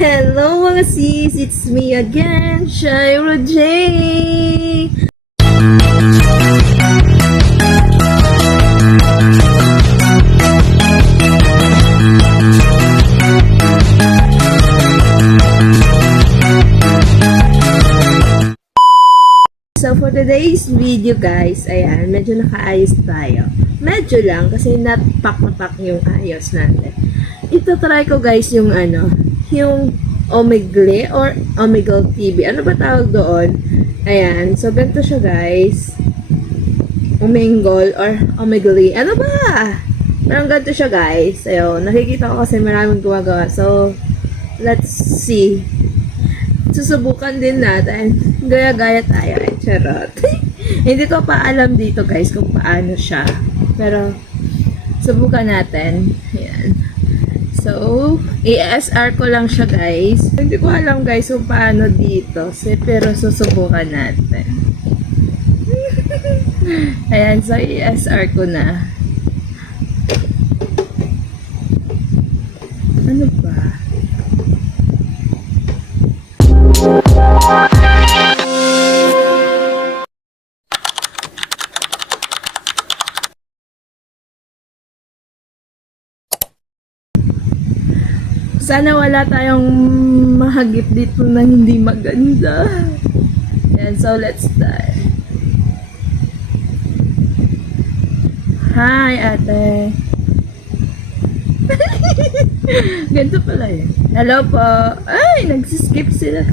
Hello mga sis, it's me again, Shira J. So for today's video guys, ayan, medyo nakaayos tayo. Medyo lang kasi not pack na pack yung ayos natin. Ito try ko guys yung yung Omegle or Omegle TV. Ano ba tawag doon? Ayan, so ganito siya guys. Omegle or Omegle. Ano ba? Parang ganito siya guys. Ayun, nakikita ko kasi maraming gumagawa. So, let's see. Susubukan din natin. Gaya-gaya tayo. Charot. Hindi ko pa alam dito guys kung paano siya. Pero, subukan natin. Ayan. So, i-SR ko lang siya guys. Hindi ko alam guys kung paano dito. Pero susubukan natin. Ayan. So, i-SR ko na. Ano ba? Sana wala tayong mahagip dito na hindi maganda. And so, let's start. Hi, ate. Ganito pala yun. Hello po. Ay, nagsiskip sila.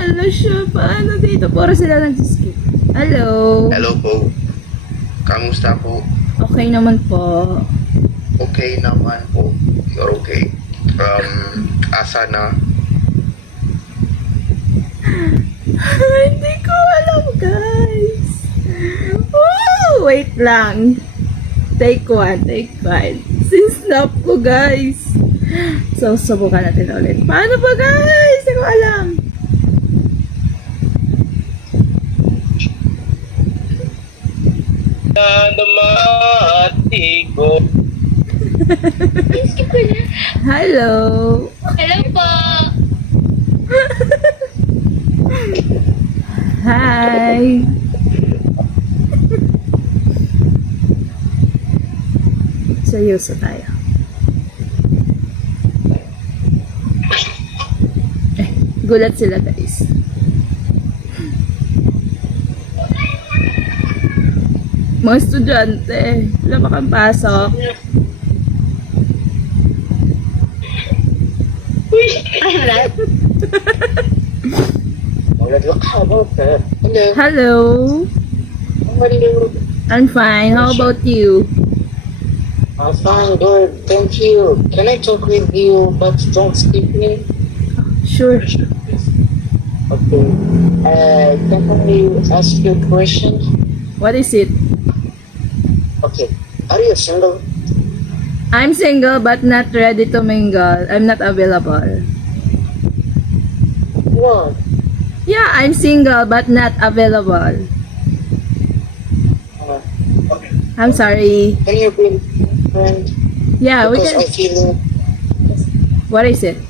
Hello siya. Paano dito? Puro sila nagsiskip. Hello. Hello po. Kamusta po? Okay naman po. Okay naman po. You're okay. Asa na? Hindi ko alam, guys. Woo! Wait lang. Take one. Sinsnap ko, guys. So, subukan natin ulit. Paano ba, guys? Hindi ko alam. Hello. Hello po. Hi. Seryoso tayo. Gulat sila guys. Mga estudyante, wala pa kang pasok. Hello. I'm fine. How about you? I'm fine, good. Thank you. Can I talk with you, but don't skip me? Sure. Okay. Can I ask you a question? What is it? Okay. Are you single? I'm single but not ready to mingle. I'm not available. What? Yeah, I'm single but not available. Uh, I'm sorry. can you be my friend? Yeah, we Because can. I feel. What is it?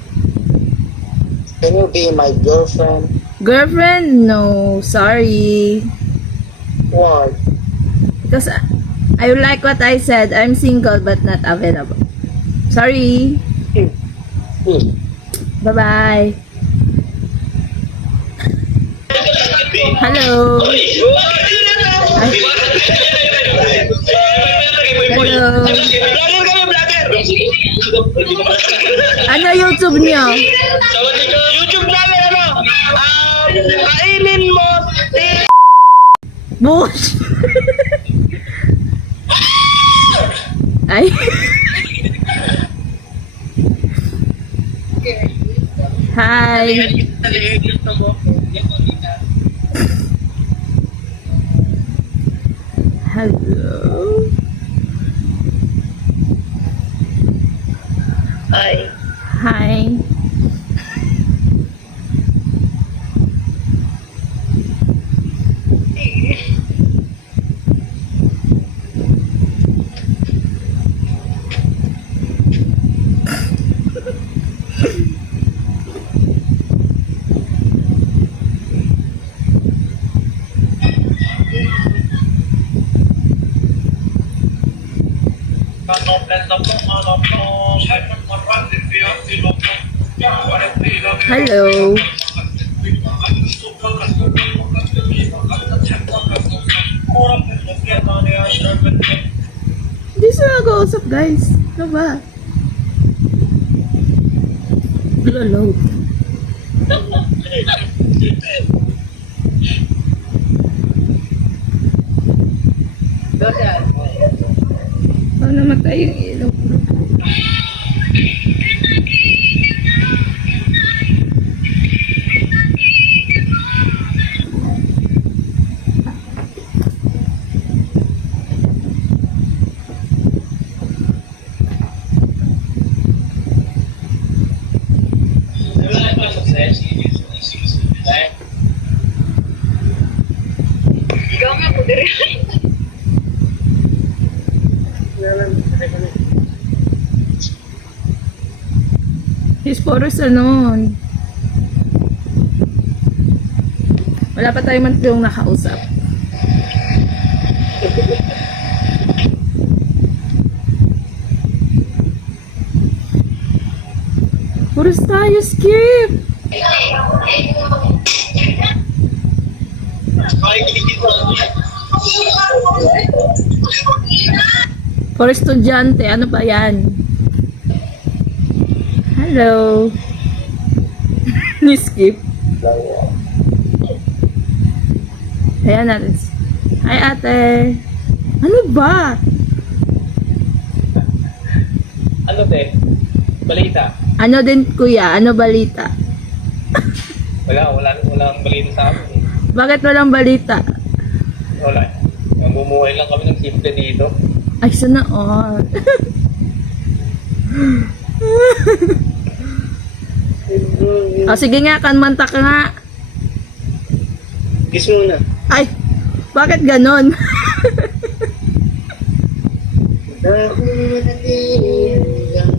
Can you be my girlfriend? Girlfriend? No, sorry. What? Because I like what I said. I'm single but not available. Sorry. Hmm. Bye-bye. Hello. Ay. Hello. Ano YouTube niyo? YouTube namin kainin mo Bush. Ay. Hi. Hello. Hi. Hi. Hello. Hindi sila nag-uusap, guys. Ano ba? Load. Oh, namatay yung ilaw. His forest ano. Wala pa tayong mantlong nakausap. Forest tayo, skip! For estudyante, ano ba yan? Hello. Ni-skip. Ayan natin. Hi ate. Ano ba? Ano te? Balita? Ano din kuya? Ano balita? Walang balita sa amin. Bakit walang balita? Wala. Mamumuhay lang kami ng simple dito. Ay, sana all. O, sige nga, kanmanta ka nga. Kiss muna. Ay, bakit ganon? Ako natilang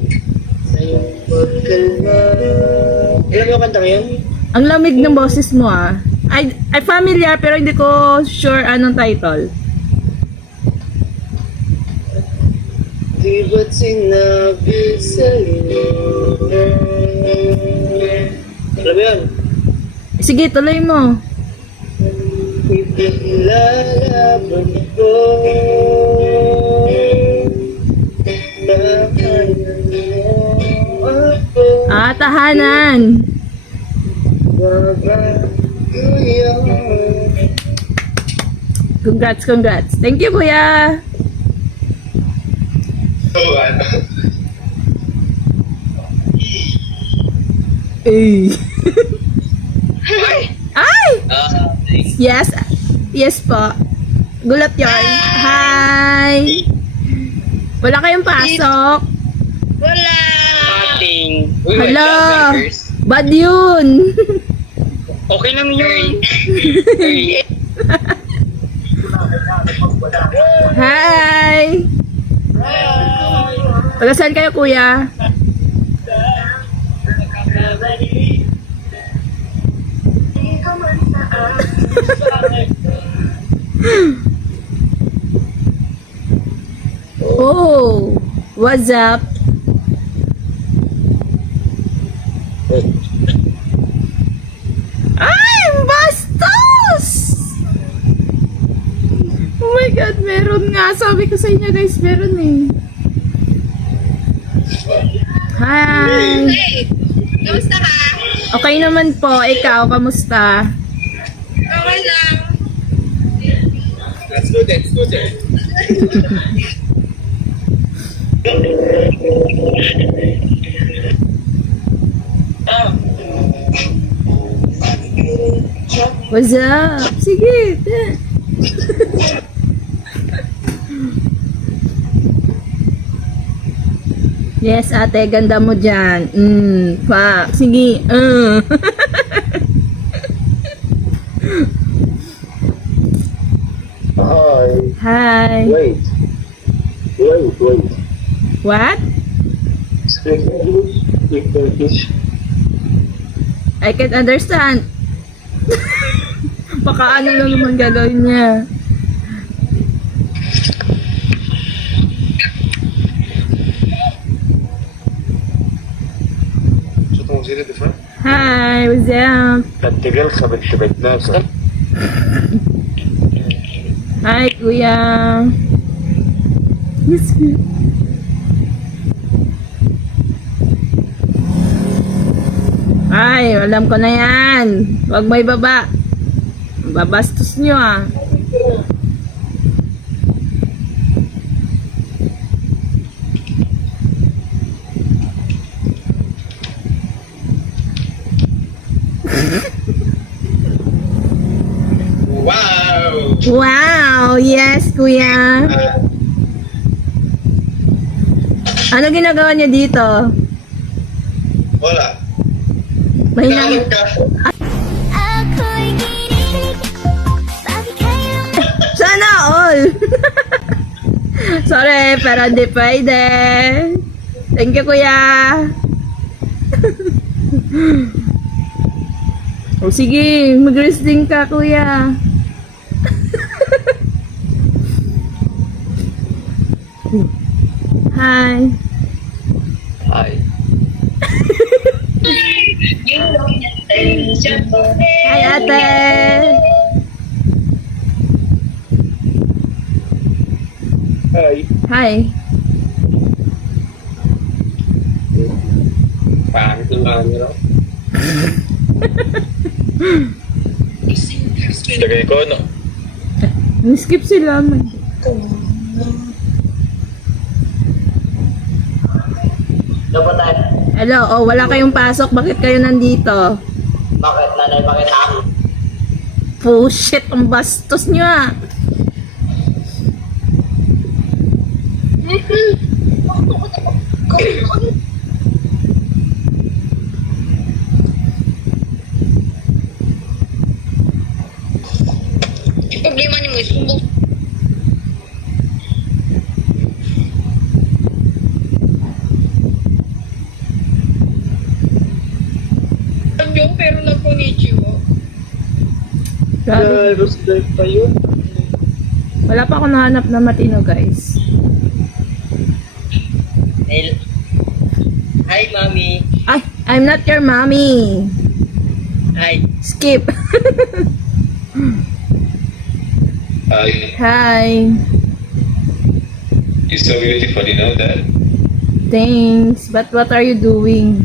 sa iyong pagkalma. Alam mo yung kantang yun? Ang lamig ng boses mo ah. Ay familiar pero hindi ko sure anong title. Di ba't sinabi sa'yo? Alam mo yun? Sige, tuloy mo. Ipaglalaban ko. Tahanan mo ako. Ah, tahanan. Congrats, congrats. Thank you, kuya. Ay. Ay! Yes. Yes po. Gulat yarn. Hi. Wala kayong pasok. Ating... Hala. Bad yun. Okay lang yun. Hi. Taga saan kayo, kuya? Oh, what's up? Ay, bastos! Oh my God, meron nga. Sabi ko sa inyo guys, meron eh. Hi! Kamusta ka? Okay naman po. Ikaw, kamusta? Okay lang. Student. What's up? Sige. Yes, ate, ganda mo dyan. Fuck. Sige. Hi. Hi. Wait. What? Speak English. Speak Turkish. I can understand. Baka ano lang naman gagawin niya. موجودة دفع؟ Hi, what's up? تبتقل خبت Hi, kuya. Yes, kuya. Ay, alam ko na yan. Huwag may baba. Babastos nyo ah. Wow! Wow! Yes, kuya. Ano ginagawa niyo dito? Wala. May lang... Sana all! Sorry, pero hindi pwede. Thank you, kuya. O sige, mag-resting ka, kuya. Hi. Hi. Hi, ate. Hi. Hi. Pangit yung mga nyo. Lagay ko, no? Skip sila. Dapat tayo. Hello, oh, wala kayong pasok. Bakit kayo nandito? Bakit nanay, bakit ako? Oh, shit. Ang bastos nyo ah. Problema niyo mo, isumbong. Yung pero na po ni Chiwo. Grabe. Respect pa yun. Wala pa ako nahanap na matino, guys. Hi, mommy. Ay, I'm not your mommy. Hi. Skip. Hi. Hi. You're so beautiful, you know that? Thanks. But what are you doing?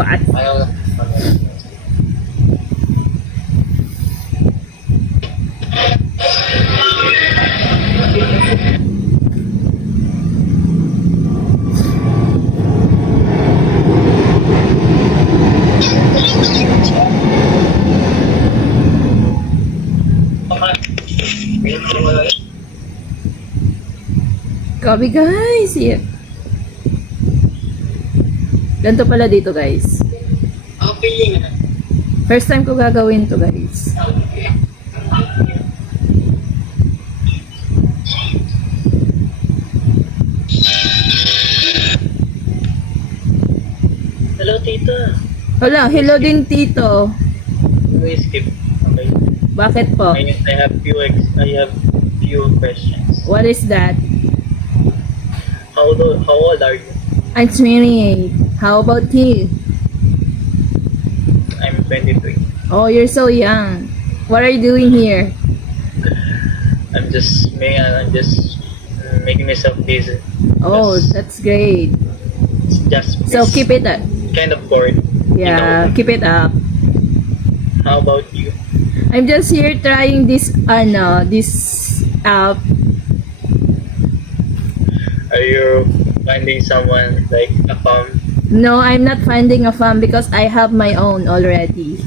What? Ayaw na. Copy, guys. Yeah. Ganito pala dito, guys. Okay. First time ko gagawin to, guys. Hello, tita. Wala, hello din, tito. We skip. Okay. Bakit po? I have few questions. What is that? How old are you? I'm 28. How about you? I'm 23. Oh, you're so young. What are you doing here? I'm just making myself busy. Oh, that's great. Just So keep it up. kind of bored. Yeah, You know. keep it up. How about you? I'm just here trying this app. Are you finding someone like a fun? No, I'm not finding a fun because I have my own already.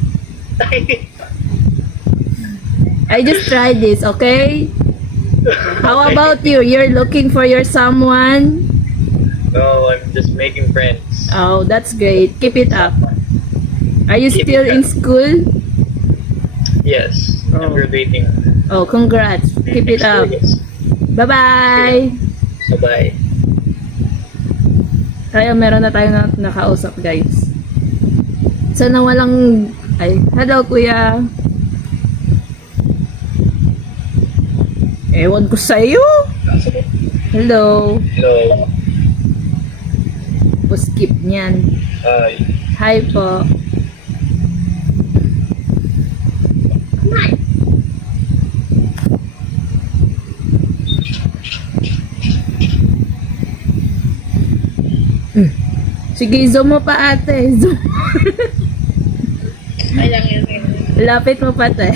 I just tried this, okay? How about you? You're looking for your someone? No, I'm just making friends. Oh, that's great. Keep it up. Are you Keep still it in up. school? Yes, Oh. I'm graduating. Oh, congrats. Keep it up. Bye-bye. So bye. Kaya meron na tayo nakausap, guys. Sana walang... Ay, hello, kuya. Ewan ko sa'yo. Hello. Hello. Tapos skip niyan. Ay, Hi po. Sige, zoom mo pa ate. Zoom. Ay lang yun. Lapit mo pa te.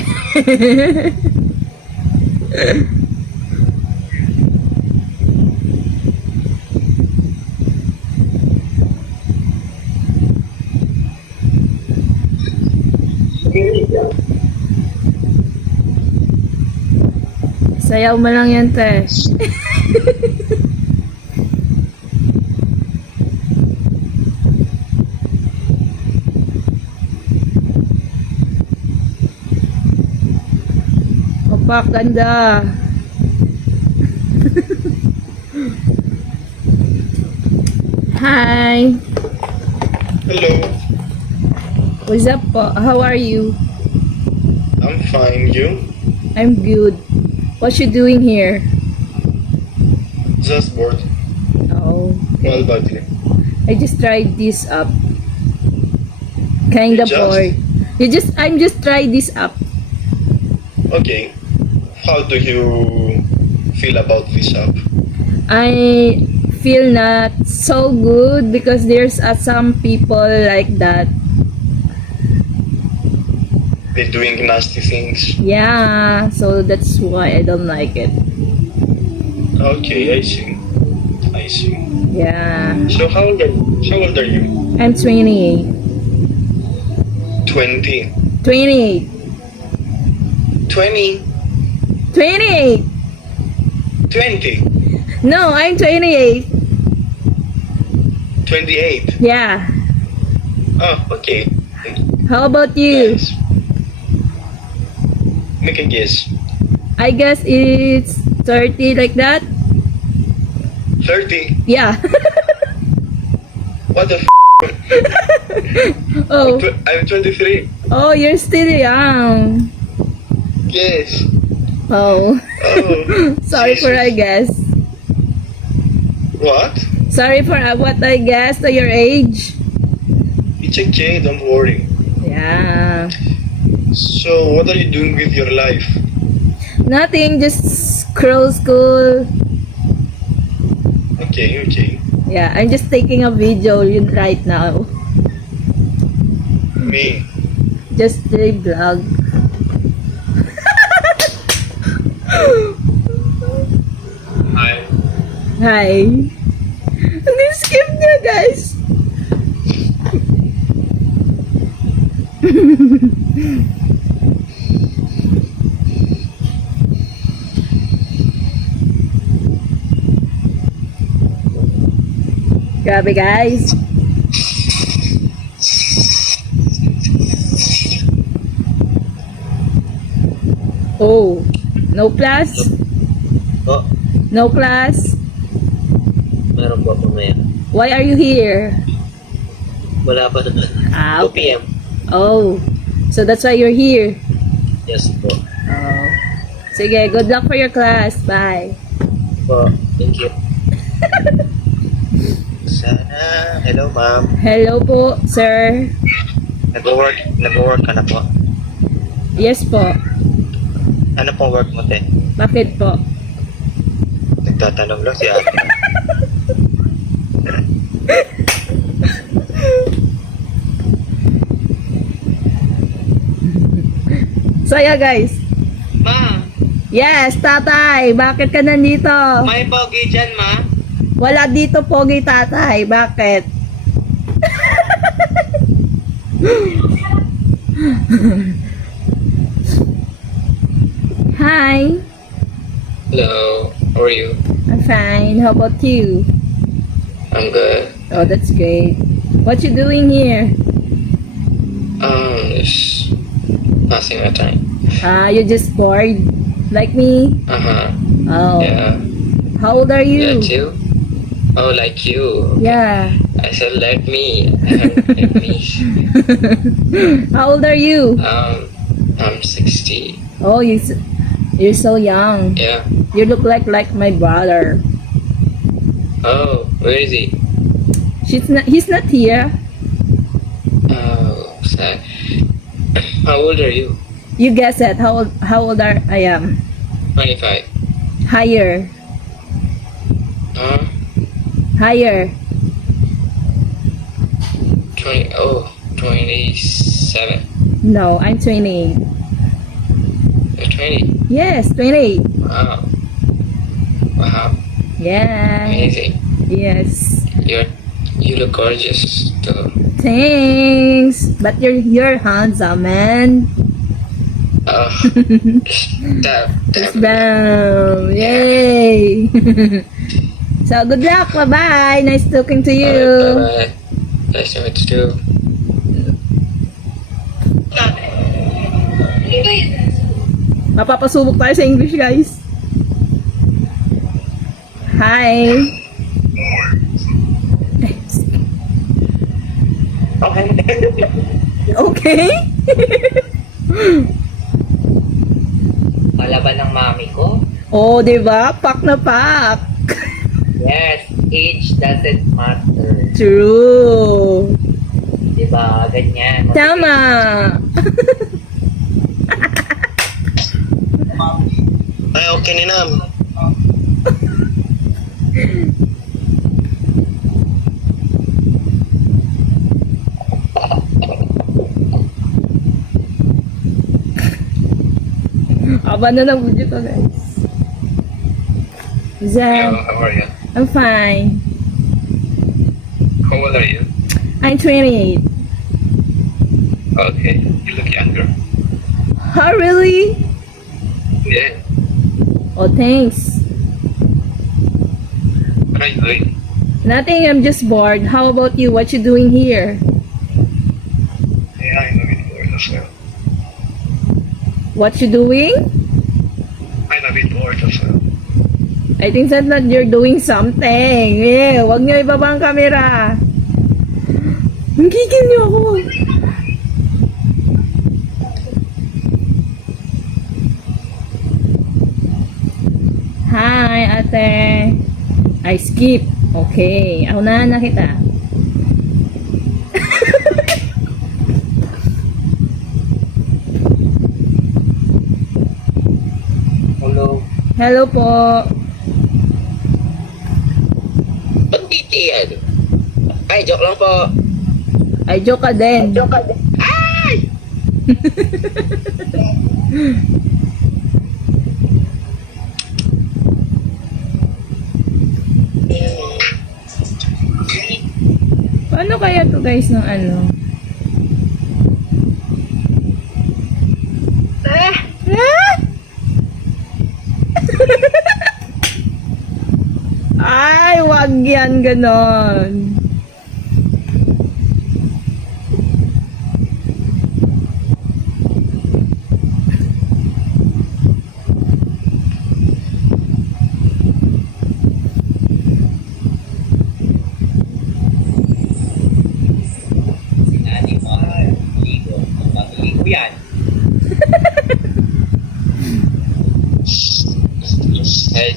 Sayaw mo lang yan te. Opa, ganda. Hi. Hello. What's up po? How are you? I'm fine. You? I'm good. What you doing here? Just bored. Oh, What about you? I just tried this up. Kinda You just? bored. I'm just try this up. Okay. How do you feel about this app? I feel not so good because there's some people like that. They're doing nasty things. Yeah, so that's why I don't like it. Okay, I see. I see. Yeah, So how old are you? I'm 28. 20. 28. 20. 28. 20. No, I'm 28. 28. Yeah. Oh, okay. How about you? Nice. Make a guess. I guess it's 30 like that. 30. Yeah. What the Oh, I'm 23. oh, you're still young. Yes. Oh, Oh. sorry for I guess. What? Sorry for what I guessed to your age. It's okay, don't worry. Yeah. So, what are you doing with your life? Nothing, just scroll school. Okay, okay. Yeah, I'm just taking a video right now. Me. Just a vlog. hi. Hi. Skip niya, guys. Grabe, guys. Oh, no class? Po, No class? meron po mamaya. Why are you here? Wala pa naman. Ah, 2 okay. p.m. Oh, so that's why you're here. Yes po. Oh. Sige, good luck for your class. Bye. Po, thank you. Sana, hello ma'am. Hello po, sir. Nag-work ka na po. Yes po. Ano pong work mo, te? Bakit po? Nagtatanong lang si ate. So yeah, guys. Ma, Yes, tatay. Bakit ka nandito? may pogi dyan, ma. Wala dito pogi, tatay. Bakit? Hi. Hello, how are you? I'm fine. How about you? I'm good. Oh, that's great. What you doing here? Just passing the time. You just bored? Like me? Uh-huh. Oh. Yeah. How old are you? too? Oh, like you. Yeah. I said like me. Like me. How old are you? I'm 60. Oh, you're so young. Yeah. You look like my brother. Oh, where is he? He's not here. Oh, sad. How old are you? You guess it. How old I am? 25. Higher. Huh? Higher. 20. Oh, 27. No, I'm 28. You're 20. Yes, 28. Wow. Wow. Yeah. Amazing. Yes. You look gorgeous too. Thanks. But you're handsome, man. Oh. Tap. Bam. Yay. So good luck. Bye-bye. Nice talking to you. Bye. Nice to meet you too. Mapapasubok tayo sa English, guys. Hi. Okay. Okay. Palaban ng mami ko? Oh, 'di ba? Pak na pak. Yes, age doesn't matter. True. Diba? Ganyan. Tama. Ay, okay ni Nam. Aba na ng video to, guys. Zam, How are you? I'm fine. How old are you? I'm 28. Okay. You look younger. Oh, really? Yeah. Oh, thanks. What are you doing? Nothing, I'm just bored. How about you? What you doing here? Yeah, I'm a bit bored as well. What you doing? I'm a bit bored as well. I think that you're doing something. Eh, wag niyo ibaba ang camera. Ang gigil niyo ako. Hi, ate. I skip. Okay. Ako na kita. Hello. Hello po. Ba't titi yan? Ay, joke lang po. Ay, joke ka din. Ay! Paano kaya to guys ng ano? Ah! Ay, wag yan ganon. Si Nani mo, ligo. Magligo yan. Hi.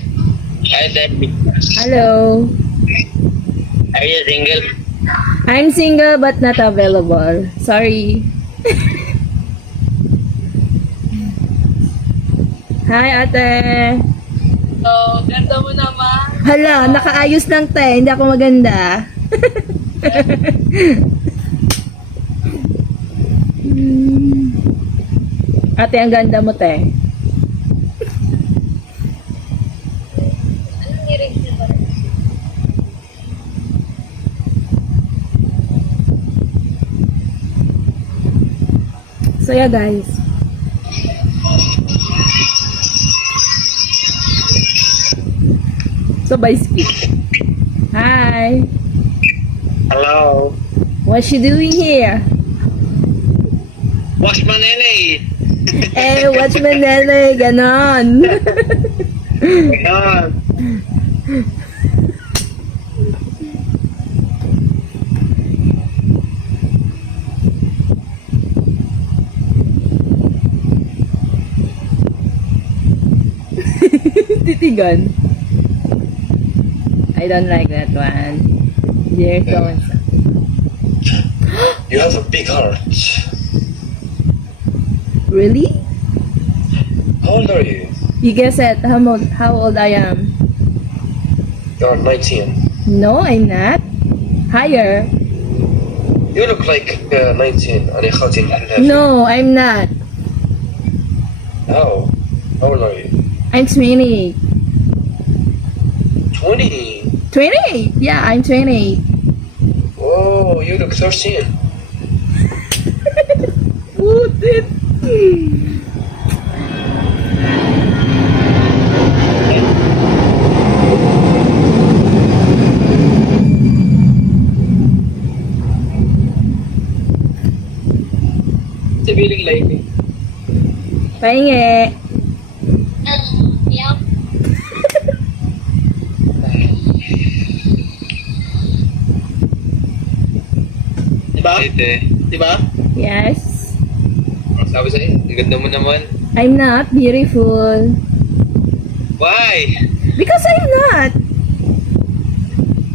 Hi, Debbie. Hello. Are you single? I'm single but not available. Sorry. Hi, ate. Oh, ganda mo naman. Hala, nakaayos lang te. Hindi ako maganda. Ate, ang ganda mo te. So yeah guys. So bye skip. Hi. Hello. What you doing here? What's my name? Eh, watch Manele, ganon. Ayan. Titigan. I don't like that one. Dear so-and-so. You have a big heart. Really? How old are you? You guess it. How old I am? You're 19. No, I'm not. Higher. You look like 19. أنا خالتي نحلها. No, I'm not. How? How old are you? I'm 20. 20. 28. Yeah, I'm 28. Oh, you look 13. Putit. Sibiling live eh. Pahingi. Yup. Diba? Ate, Diba? Yes. sabi sa'yo, ang ganda mo naman. I'm not beautiful. Why? Because I'm not.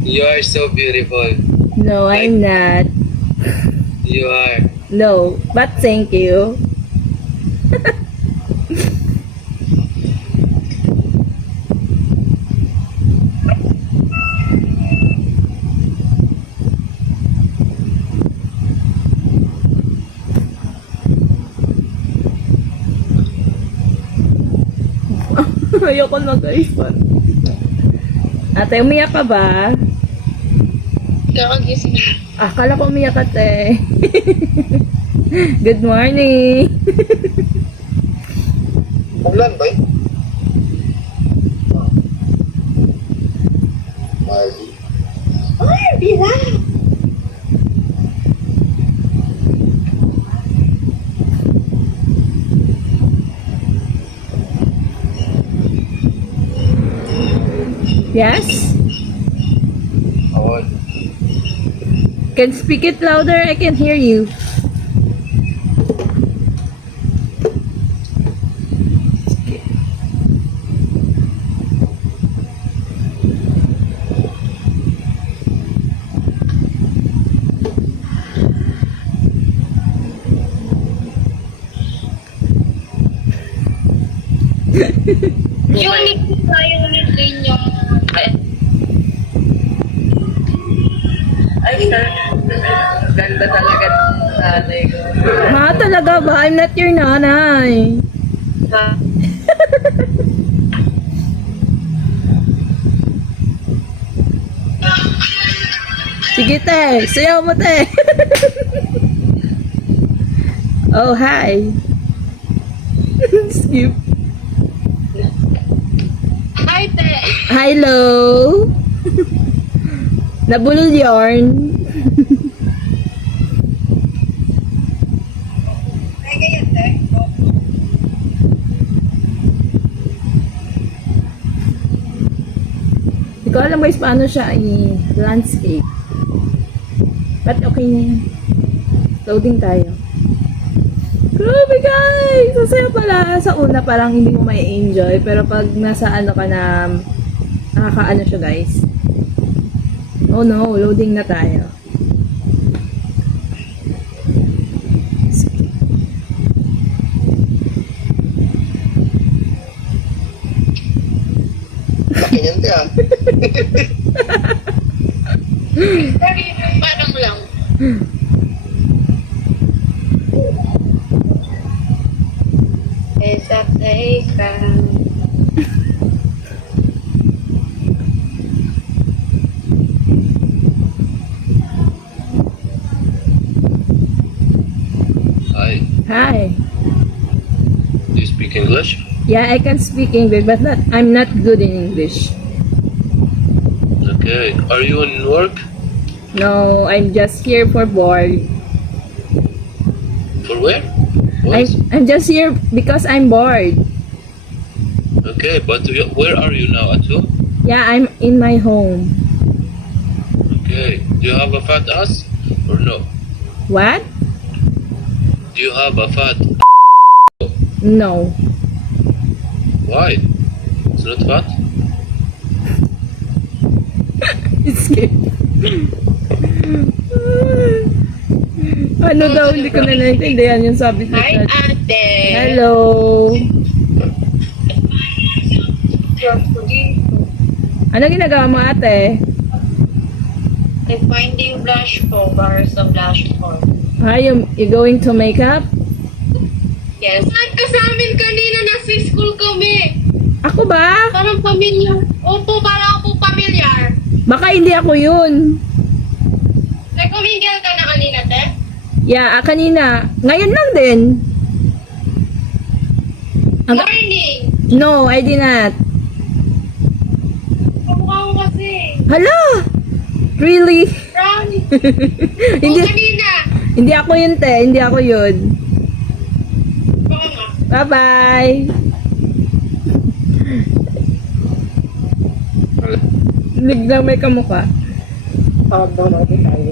You are so beautiful. No, I'm not. You are. No, but thank you. Ayoko na guys. Ate, umiyak ka ba? Kakagising. Akala ko umiyak ka, te. Good morning. Ulan ba? Marley. Ay, bila! Yes? Oo. Can speak it louder? I can hear you. Yung need din yung... Ay, sir. Ganda talaga ng nanay ko. Ha? Talaga ba? I'm not your nanay. Sige, te. Sayaw mo, te. Oh, hi. Skip. Hi, te! Hello. Nabulol yarn. Ay, ganyan, te. Hindi ko alam guys paano siya i-landscape. But okay na yan. Loading tayo. Grabe guys! Masaya pala. Sa una parang hindi mo may enjoy. Pero pag nasa ano ka na nakakaano siya guys. Oh no, loading na tayo. Laki niyan ka. Parang lang. Esa teka. Hi. Hi. Do you speak English? Yeah, I can speak English but I'm not good in English. Okay. Are you in work? No, I'm just here for bored. For where? What? I'm just here because I'm bored. Okay, but where are you now? At home? Yeah, I'm in my home. Okay. Do you have a fat ass or no? What? Do you have a fat? No. Why? It's not fat. It's good. Ano daw, hindi ko na naintindihan yung sabi ko. Hi, ate. Hello. Ano ginagawa mo, ate? Finding blush ko para sa blush ko. Are you going to make up? Yes. Saan ka sa amin kanina? Nasa school kami. Ako ba? Parang pamilyar. Opo, parang ako pamilyar. Baka hindi ako yun. Nag-umingle ka na kanina, te? Yeah, kanina. Ngayon lang din. Morning. No, I did not. Kamukha ko kasi. Hala! Really? Promise. hindi, Kanina. hindi ako yun, te. Hindi ako yun. Baka nga. Bye-bye. Biglang may kamukha. Doon natin tayo.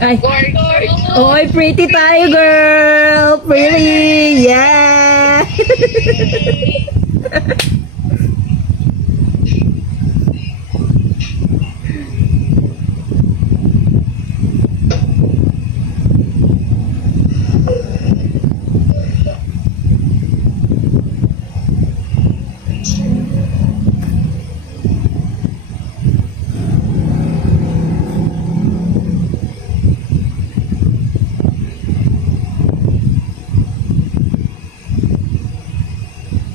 Ay. Gorgeous. Oy, pretty tayo, girl. Pretty. Yeah.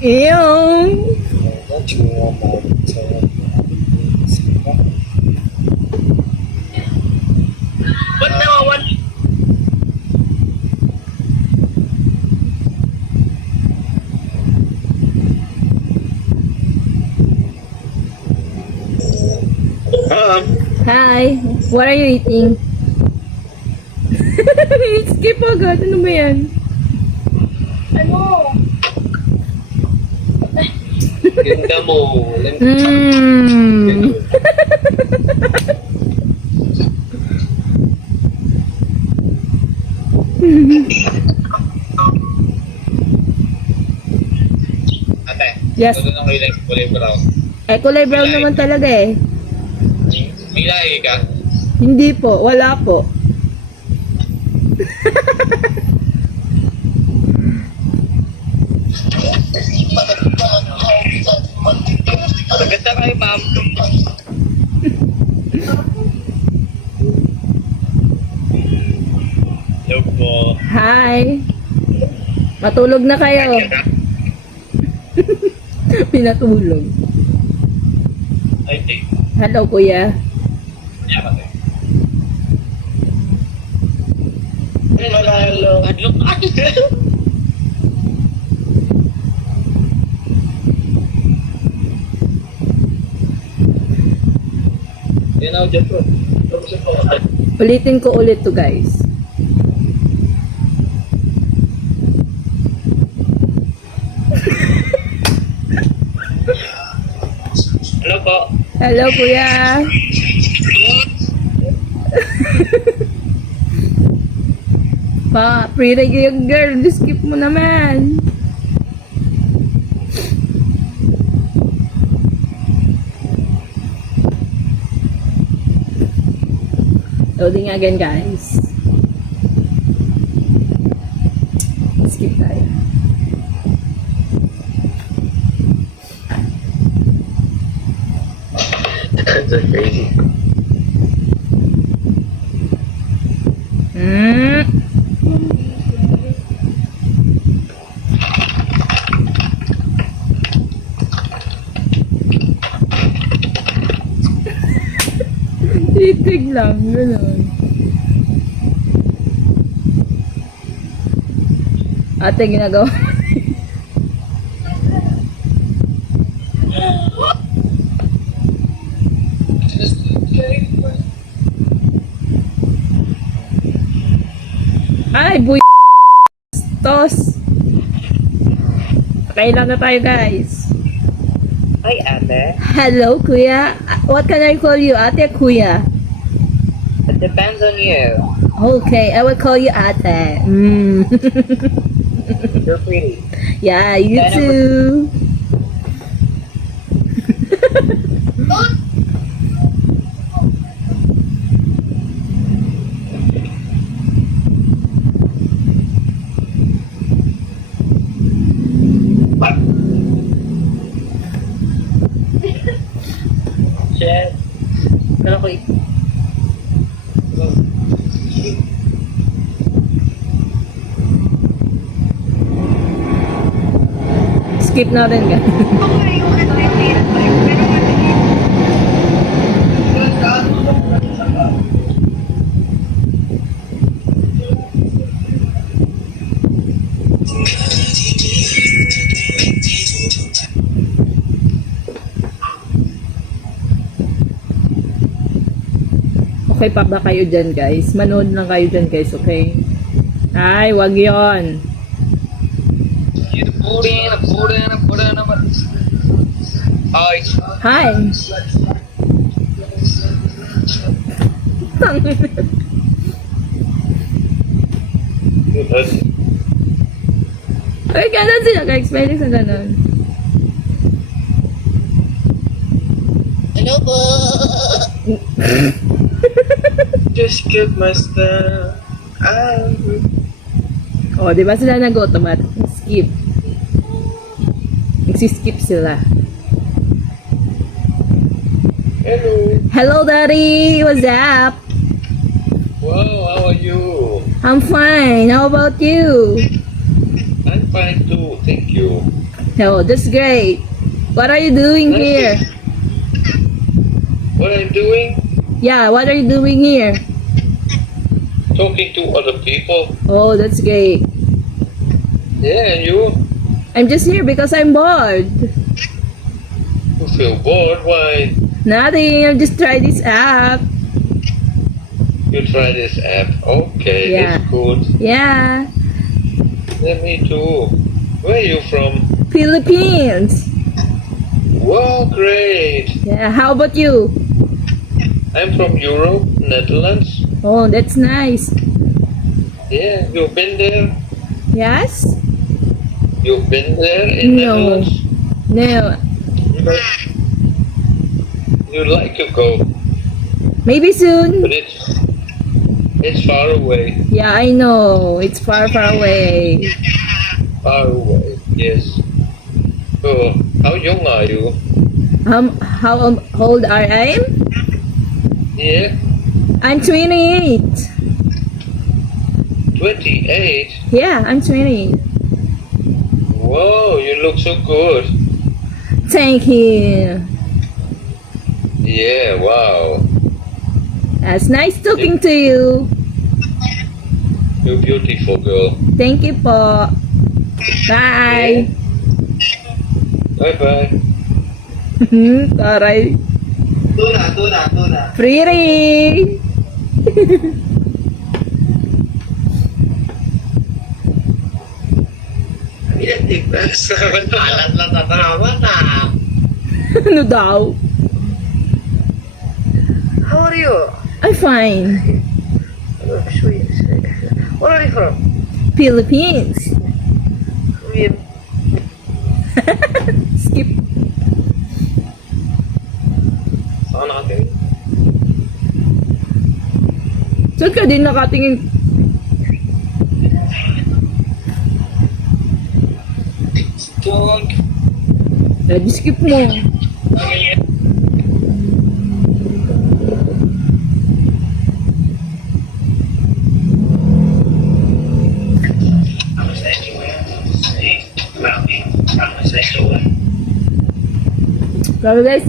Ew. What now? What? Hi. What are you eating? Skip agad. Ano ba yan? Ano? Ganda mo. Mmm. Ate, Yes. ano nang kulay brown? Eh, kulay brown naman talaga eh. May lahi ka? Hindi po. Wala po. Maganda kayo, ma'am. Hello po. Hi. Matulog na kayo. Pinatulog. I think. Hello, kuya. Yeah, ate. Hello. Adlok ka. Yan ako dyan po. Ulitin ko ulit to, guys. Hello po. Hello, kuya. Pretty yung girl. Skip mo naman. Loading again, guys. Skip tayo. That's so crazy. Titig lang, gano'n. Ate, ginagawa. Ay, tos. Kailan na tayo, guys. Hi, ate. Hello, kuya. What can I call you? Ate, kuya. It depends on you. Okay, I will call you ate. Mm. You're pretty. Yeah, you Kaya too. Shit. Pero ko Skip na rin ka. Okay pa ba kayo dyan, guys? Manood lang kayo dyan, guys, okay? Ay, wag yon. Hi. Hi! Ay, ganun sila, guys. Pwede sa ganun. Hello po. Just get my stuff. O, di ba sila nag-automatic? Skip. Nagsiskip sila. Hello. Hello, Daddy! What's up? Wow, how are you? I'm fine. How about you? I'm fine too, thank you. Oh, that's great. What are you doing here? What I'm doing? Yeah, what are you doing here? Talking to other people. Oh, that's great. Yeah, and you? I'm just here because I'm bored. You feel bored? Why? Nothing. I'll just try this app. You try this app. Okay, Yeah. that's good. Yeah. Yeah, me too. Where are you from? Philippines. Wow, great. Yeah, how about you? I'm from Europe, Netherlands. Oh, that's nice. Yeah, you've been there? Yes? You've been there in No. Netherlands? No. You'd like to go, Maybe soon. but it's far away. Yeah, I know. It's far, far away. Far away, yes. So, how young are you? How old are I? Yeah, I'm 28. 28. Yeah, I'm 28. Whoa, you look so good. Thank you. Yeah, wow. It's nice talking to you. You're beautiful, girl. Thank you po. Bye. Bye-bye. Taray. Tuna. Pretty. Alat lang tatawa na. Ano daw? How are you? I'm fine. Where are you from? Philippines. Skip. Saan natin? Saan ka din nakatingin? Skip mo. Grabe guys.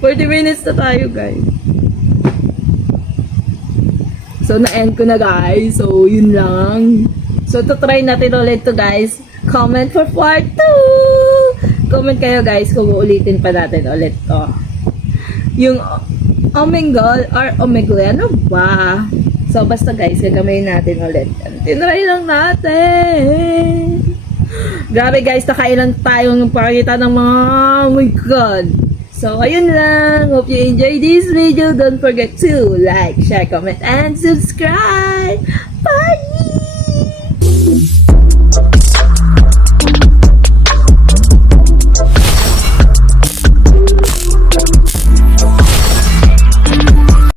40 minutes na tayo guys. So na-end ko na guys. So yun lang. So to try natin ulit to guys. Comment for part 2. Comment kayo guys kung uulitin pa natin ulit to. Yung Omegle or Omegle, ano ba? So basta guys, gagamitin natin ulit. Tinry lang natin. Grabe guys, nakailan tayong pakita ng mga, oh my god. So, ayun lang. Hope you enjoyed this video. Don't forget to like, share, comment, and subscribe.